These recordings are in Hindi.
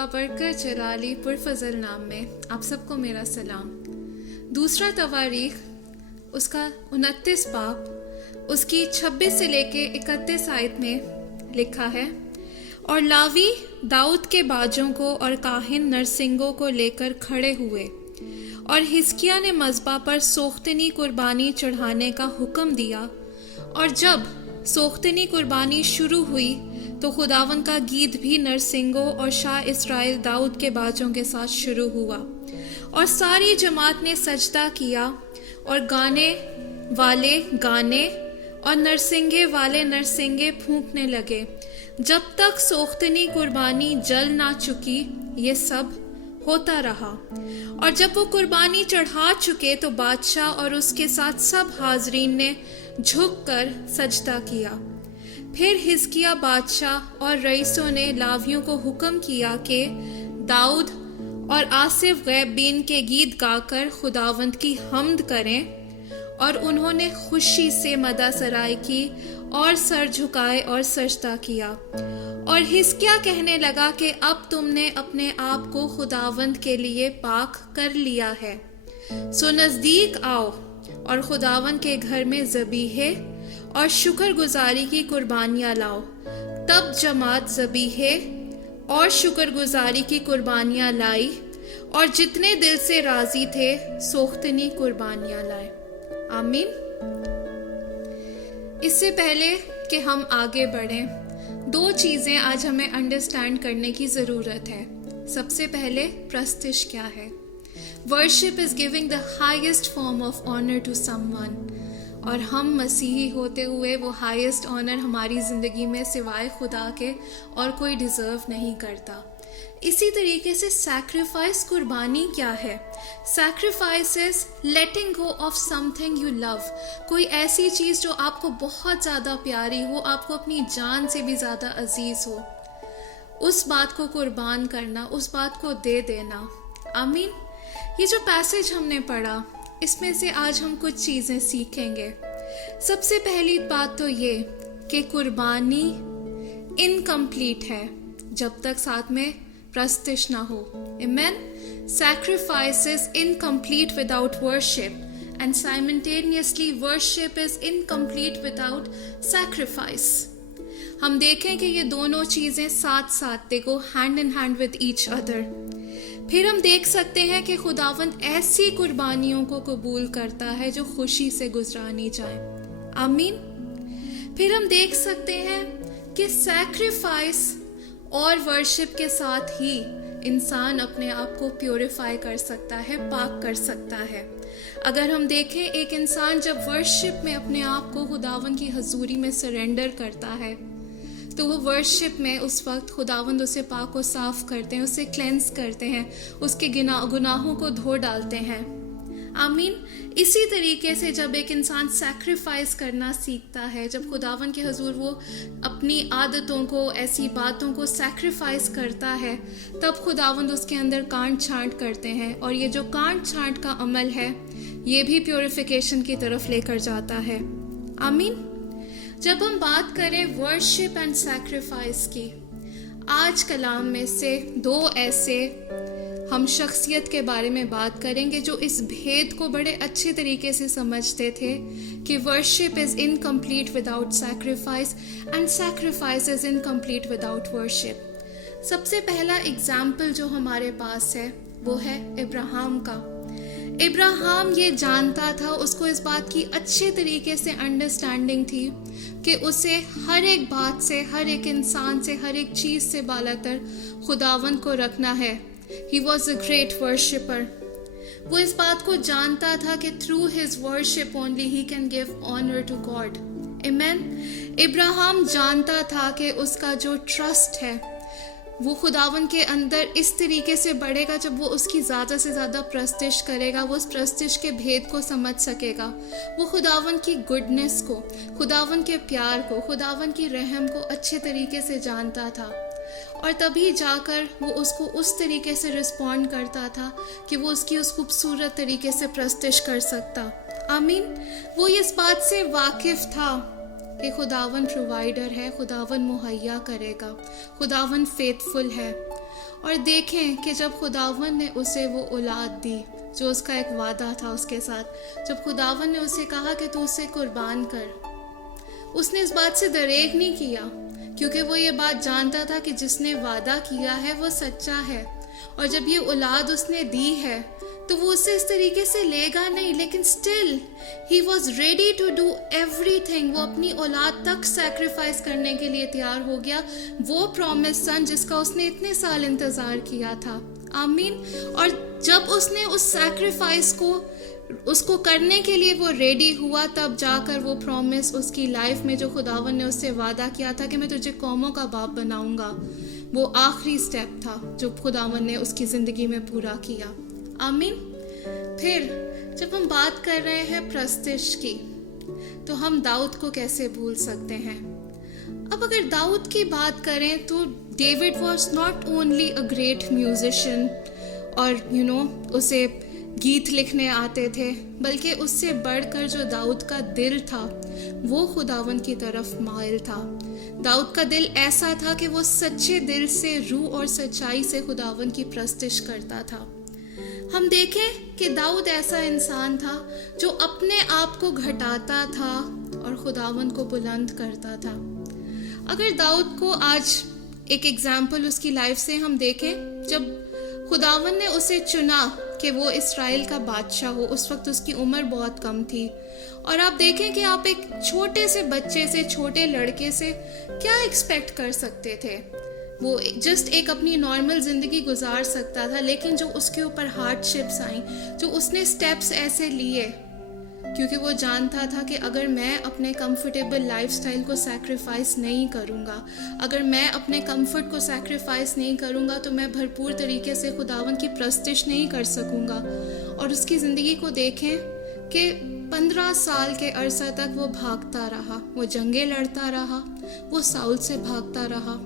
बाबरकत जलाली पुरफजल नाम में आप सबको मेरा सलाम। दूसरा तवारीख उसका 29 बाब उसकी 26 से लेके 31 आयत में लिखा है, और लावी दाऊद के बाजों को और काहिन नरसिंगों को लेकर खड़े हुए, और हिजकिय्याह ने मज़बा पर सोख्तनी कुर्बानी चढ़ाने का हुक्म दिया। और जब सोख्तनी कुर्बानी शुरू हुई तो खुदावन का गीत भी नरसिंगों और शाह इस्राएल दाऊद के बाजों के साथ शुरू हुआ, और सारी जमात ने सजदा किया, और गाने वाले गाने और नरसिंगे वाले नरसिंगे फूंकने लगे, जब तक सोख्तनी कुर्बानी जल ना चुकी। ये सब होता रहा, और जब वो कुर्बानी चढ़ा चुके तो बादशाह और उसके साथ सब हाजरीन ने झुककर सजदा किया। फिर हिजकिय्याह बादशाह और रईसों ने लावियों को हुक्म किया कि दाऊद और आसिफ गैबीन के गीत गाकर खुदावंद की हम्द करें, और उन्होंने खुशी से मदा सराय की और सर झुकाए और सजदा किया। और हिजकिय्याह कहने लगा कि अब तुमने अपने आप को खुदावंद के लिए पाक कर लिया है, सो नजदीक आओ और खुदावंद के घर में ज़बीहे और शुक्रगुजारी की कुर्बानियां लाओ। तब जमात ज़बीहे और शुक्रगुजारी की कुर्बानियां लाई, और जितने दिल से राजी थे सोख्तनी कुर्बानियां लाए। आमीन। इससे पहले कि हम आगे बढ़ें, दो चीज़ें आज हमें अंडरस्टैंड करने की ज़रूरत है। सबसे पहले प्रस्तिश क्या है। Worship is giving the highest form of honour to someone, और हम मसीही होते हुए वो हाईएस्ट ऑनर हमारी ज़िंदगी में सिवाय खुदा के और कोई डिज़र्व नहीं करता। इसी तरीके से सैक्रिफाइस कुर्बानी क्या है। Sacrifice is letting go of something you love. कोई ऐसी चीज़ जो आपको बहुत ज़्यादा प्यारी हो, आपको अपनी जान से भी ज़्यादा अजीज़ हो, उस बात को कुर्बान करना, उस बात को दे देना। आमीन। ये जो पैसेज हमने पढ़ा, इसमें से आज हम कुछ चीज़ें सीखेंगे। सबसे पहली बात तो ये कि कुर्बानी इनकम्प्लीट है जब तक साथ में प्रस्तिश ना हो। Amen. Sacrifice is incomplete without worship, and simultaneously worship is incomplete without sacrifice. हम देखें कि ये दोनों चीज़ें साथ साथ, they go hand in hand with each other। फिर हम देख सकते हैं कि खुदावंद ऐसी कुर्बानियों को कबूल करता है जो खुशी से गुजरानी जाए। आमीन। फिर हम देख सकते हैं कि सैक्रिफाइस और वर्शिप के साथ ही इंसान अपने आप को प्योरीफाई कर सकता है, पाक कर सकता है। अगर हम देखें, एक इंसान जब वर्शिप में अपने आप को खुदावंद की हजूरी में सरेंडर करता है, तो वो वर्शिप में उस वक्त खुदावंद उसे पाक को साफ करते हैं, उसे क्लेंस करते हैं, उसके गुनाहों को धो डालते हैं। आमीन। इसी तरीके से जब एक इंसान सैक्रिफाइस करना सीखता है, जब खुदावन के हजूर वो अपनी आदतों को, ऐसी बातों को सैक्रिफाइस करता है, तब खुदावंद उसके अंदर कांट छांट करते हैं, और ये जो कांट छांट का अमल है ये भी प्योरिफिकेशन की तरफ लेकर जाता है। आमीन। जब हम बात करें वर्शिप एंड सैक्रिफाइस की, आज कलाम में से दो ऐसे हम शख्सियत के बारे में बात करेंगे जो इस भेद को बड़े अच्छे तरीके से समझते थे कि worship is incomplete without sacrifice and sacrifice is incomplete without worship. सबसे पहला एग्जाम्पल जो हमारे पास है वो है इब्राहिम का। इब्राहिम ये जानता था, उसको इस बात की अच्छे तरीके से अंडरस्टैंडिंग थी कि उसे हर एक बात से, हर एक इंसान से, हर एक चीज़ से बालातर खुदावंद को रखना है। He was a great worshipper. वो इस बात को जानता था कि through his worship only he can give honor to God. Amen. Ibrahim जानता था कि उसका जो ट्रस्ट है वो खुदावन के अंदर इस तरीके से बढ़ेगा जब वो उसकी ज़्यादा से ज़्यादा प्रस्तिश करेगा, वो उस प्रस्तिश के भेद को समझ सकेगा, वो खुदावन की गुडनेस को, खुदावन के प्यार को, खुदावन की रहम को अच्छे तरीके से जानता था, और तभी जाकर वो उसको उस तरीके से रिस्पॉन्ड करता था कि वो उसकी उस खूबसूरत तरीके से प्रस्तिश कर सकता। आमीन। वो इस बात से वाकिफ़ था कि खुदावन प्रोवाइडर है, खुदावन मुहैया करेगा, खुदावन फेथफुल है, और देखें कि जब खुदावन ने उसे वो औलाद दी जो उसका एक वादा था उसके साथ, जब खुदावन ने उसे कहा कि तू उसे कुर्बान कर, उसने इस बात से दरेग नहीं किया, क्योंकि वो ये बात जानता था कि जिसने वादा किया है वो सच्चा है। और जब ये औलाद उसने दी है तो वो उसे इस तरीके से लेगा नहीं, लेकिन still he was ready to do everything. वो अपनी औलाद तक सैक्रिफाइस करने के लिए तैयार हो गया, वो प्रॉमिस सन जिसका उसने इतने साल इंतजार किया था। आमीन। और जब उसने उस सैक्रिफाइस को उसको करने के लिए वो रेडी हुआ, तब जाकर वो प्रॉमिस उसकी लाइफ में जो खुदावन ने उससे वादा किया था कि मैं तुझे कौमों का बाप बनाऊंगा, वो आखिरी स्टेप था जो खुदावन ने उसकी ज़िंदगी में पूरा किया। आमीन। फिर जब हम बात कर रहे हैं प्रस्तिश की, तो हम दाऊद को कैसे भूल सकते हैं। अब अगर दाऊद की बात करें तो David was not only a great musician और उसे गीत लिखने आते थे, बल्कि उससे बढ़कर जो दाऊद का दिल था वो खुदावन की तरफ माइल था। दाऊद का दिल ऐसा था कि वो सच्चे दिल से, रूह और सच्चाई से खुदावन की प्रस्तिश करता था। हम देखें कि दाऊद ऐसा इंसान था जो अपने आप को घटाता था और खुदावन को बुलंद करता था। अगर दाऊद को आज एक एग्जाम्पल उसकी लाइफ से हम देखें, जब खुदावन ने उसे चुना कि वो इस्राएल का बादशाह हो, उस वक्त उसकी उम्र बहुत कम थी। और आप देखें कि आप एक छोटे से बच्चे से, छोटे लड़के से क्या एक्सपेक्ट कर सकते थे। वो जस्ट एक अपनी नॉर्मल ज़िंदगी गुजार सकता था, लेकिन जो उसके ऊपर हार्डशिप्स आई, जो उसने स्टेप्स ऐसे लिए, क्योंकि वो जानता था कि अगर मैं अपने कंफर्टेबल लाइफस्टाइल को सैक्रिफाइस नहीं करूँगा, अगर मैं अपने कंफर्ट को सैक्रिफाइस नहीं करूँगा, तो मैं भरपूर तरीके से खुदावन की प्रस्तिश नहीं कर सकूँगा। और उसकी ज़िंदगी को देखें कि 15 साल के अरसा तक वो भागता रहा, वो जंगें लड़ता रहा, वो साउल से भागता रहा।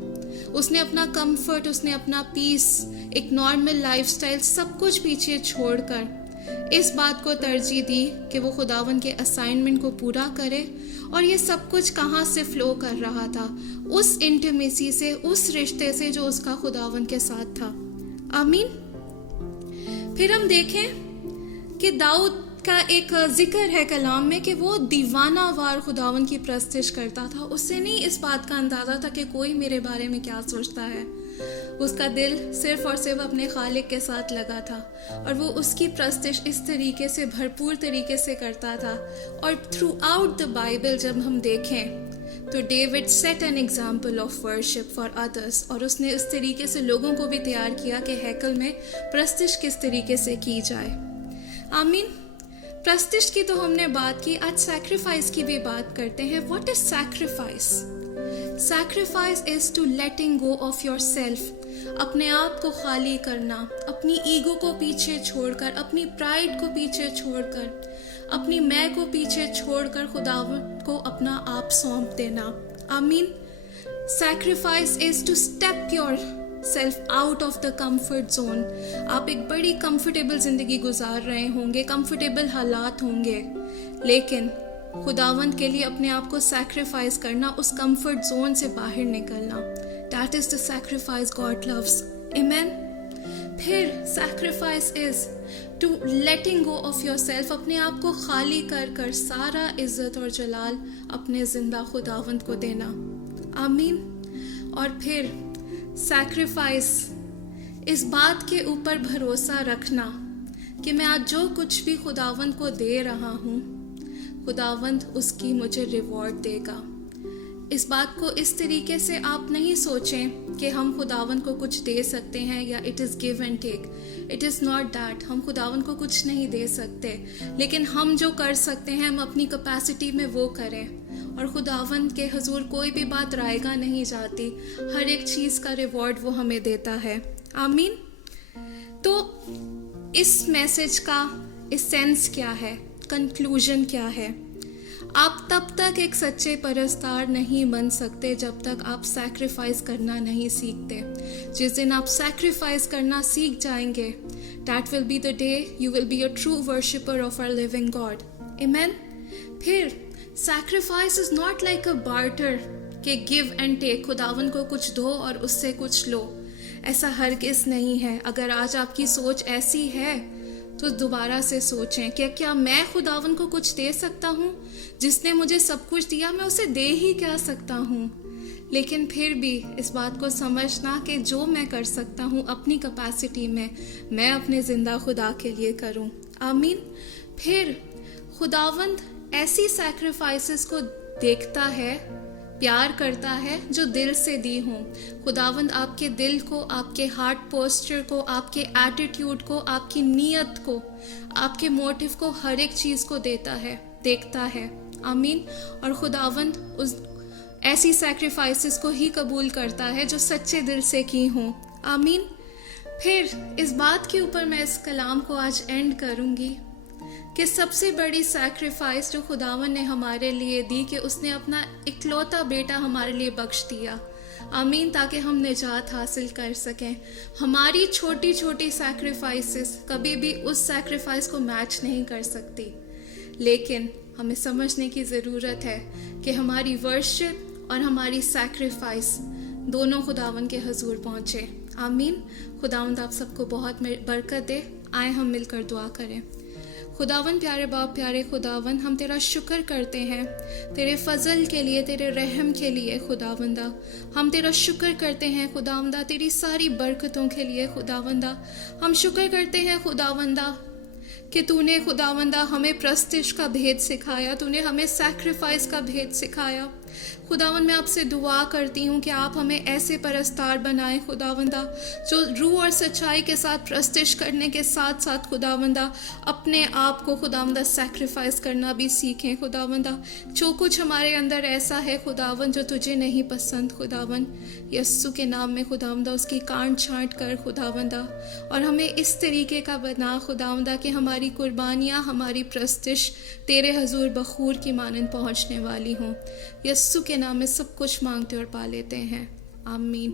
उसने अपना कंफर्ट, उसने अपना पीस, एक नॉर्मल लाइफस्टाइल, सब कुछ पीछे छोड़कर इस बात को तरजीह दी कि वो खुदावन के असाइनमेंट को पूरा करे। और ये सब कुछ कहाँ से फ्लो कर रहा था? उस इंटीमेसी से, उस रिश्ते से जो उसका खुदावन के साथ था। आमीन। फिर हम देखें कि दाऊद का एक जिक्र है कलाम में कि वो दीवाना वार खुदावन की प्रस्तिश करता था। उससे नहीं इस बात का अंदाज़ा था कि कोई मेरे बारे में क्या सोचता है। उसका दिल सिर्फ और सिर्फ अपने खालिक के साथ लगा था, और वो उसकी प्रस्तिश इस तरीके से, भरपूर तरीके से करता था। और थ्रू आउट द बाइबल जब हम देखें तो David set an example of worship for others, और उसने इस तरीके से लोगों को भी तैयार किया कि हैकल में प्रस्तिश किस तरीके से की जाए। आमीन। प्रस्तिश की तो हमने बात की, आज सैक्रिफाइस की भी बात करते हैं। What is sacrifice? Sacrifice is to letting go of your self, अपने आप को खाली करना, अपनी ईगो को पीछे छोड़कर, अपनी प्राइड को पीछे छोड़कर, अपनी मैं को पीछे छोड़कर खुदावंद को अपना आप सौंप देना। आमीन। Sacrifice is to step yourself out of the comfort zone. आप एक बड़ी कंफर्टेबल जिंदगी गुजार रहे होंगे, कंफर्टेबल हालात होंगे, लेकिन खुदावंद के लिए अपने आप को सैक्रिफाइस करना, उस कंफर्ट जोन से बाहर निकलना, that is the sacrifice God loves. Amen. फिर sacrifice is to letting go of your self, अपने आप को खाली कर कर सारा इज्जत और जलाल अपने जिंदा खुदावंद को देना। आमीन। और फिर सैक्रिफाइस इस बात के ऊपर भरोसा रखना कि मैं आज जो कुछ भी खुदावंद को दे रहा हूँ, खुदावंद उसकी मुझे रिवॉर्ड देगा। इस बात को इस तरीके से आप नहीं सोचें कि हम खुदावंद को कुछ दे सकते हैं या it is give and take. It is not that. हम खुदावंद को कुछ नहीं दे सकते, लेकिन हम जो कर सकते हैं हम अपनी कैपेसिटी में वो करें। और खुदावंद के हुजूर कोई भी बात रायगा नहीं जाती, हर एक चीज़ का रिवॉर्ड वो हमें देता है। आमीन। तो इस मैसेज का एसेंस क्या है, कंक्लूजन क्या है? आप तब तक एक सच्चे परस्तार नहीं बन सकते जब तक आप सैक्रिफाइस करना नहीं सीखते। जिस दिन आप सैक्रिफाइस करना सीख जाएंगे, that will be the day you will be a true worshipper of our living God. Amen. फिर sacrifice is not like a barter के गिव एंड टेक, खुदावन को कुछ दो और उससे कुछ लो। ऐसा हरगिज़ नहीं है। अगर आज आपकी सोच ऐसी है तो दोबारा से सोचें कि क्या मैं खुदावन को कुछ दे सकता हूँ? जिसने मुझे सब कुछ दिया मैं उसे दे ही क्या सकता हूँ? लेकिन फिर भी इस बात को समझना कि जो मैं कर सकता हूँ अपनी कैपेसिटी में, मैं अपने ज़िंदा खुदा के लिए करूँ। आमीन। फिर खुदावंद ऐसी सैक्रिफाइसेस को देखता है, प्यार करता है जो दिल से दी हों। खुदावंद आपके दिल को, आपके हार्ट पोस्चर को, आपके एटीट्यूड को, आपकी नीयत को, आपके मोटिव को, हर एक चीज़ को देखता है। आमीन। और खुदावंद उस ऐसी सैक्रिफाइसेस को ही कबूल करता है जो सच्चे दिल से की हों। आमीन। फिर इस बात के ऊपर मैं इस कलाम को आज एंड करूँगी कि सबसे बड़ी सैक्रिफाइस जो खुदावन ने हमारे लिए दी कि उसने अपना इकलौता बेटा हमारे लिए बख्श दिया। आमीन। ताकि हम निजात हासिल कर सकें। हमारी छोटी छोटी सैक्रिफाइसेस कभी भी उस सैक्रिफाइस को मैच नहीं कर सकती, लेकिन हमें समझने की ज़रूरत है कि हमारी वर्शिप और हमारी सैक्रिफाइस दोनों खुदावन के हजूर पहुँचे। आमीन। खुदावंद आप सबको बहुत बरकत दे। आए हम मिलकर दुआ करें। खुदावन प्यारे बाप, प्यारे खुदावन, हम तेरा शुक्र करते हैं तेरे फजल के लिए, तेरे रहम के लिए। खुदावंदा हम तेरा शुक्र करते हैं खुदावंदा तेरी सारी बरकतों के लिए। खुदावंदा हम शुक्र करते हैं खुदावंदा कि तूने खुदावंदा हमें प्रस्तिश का भेद सिखाया, तूने हमें सैक्रिफाइस का भेद सिखाया। खुदावन मैं आपसे दुआ करती हूँ कि आप हमें ऐसे परस्तार बनाएं खुदावंदा, जो रूह और सच्चाई के साथ प्रस्तिश करने के साथ साथ खुदावंदा अपने आप को खुदावंदा सैक्रिफाइस करना भी सीखें। खुदावंदा जो कुछ हमारे अंदर ऐसा है खुदावन जो तुझे नहीं पसंद, खुदावन यस्सु के नाम में खुदावंदा उसकी काट छांट कर खुदावंदा, और हमें इस तरीके का बना खुदावंदा कि हमारी कुर्बानियाँ, हमारी प्रस्तिश तेरे हजूर बखूर की मानंद पहुँचने वाली हों। यस्सु के नाम में सब कुछ मांगते और पा लेते हैं। आमीन।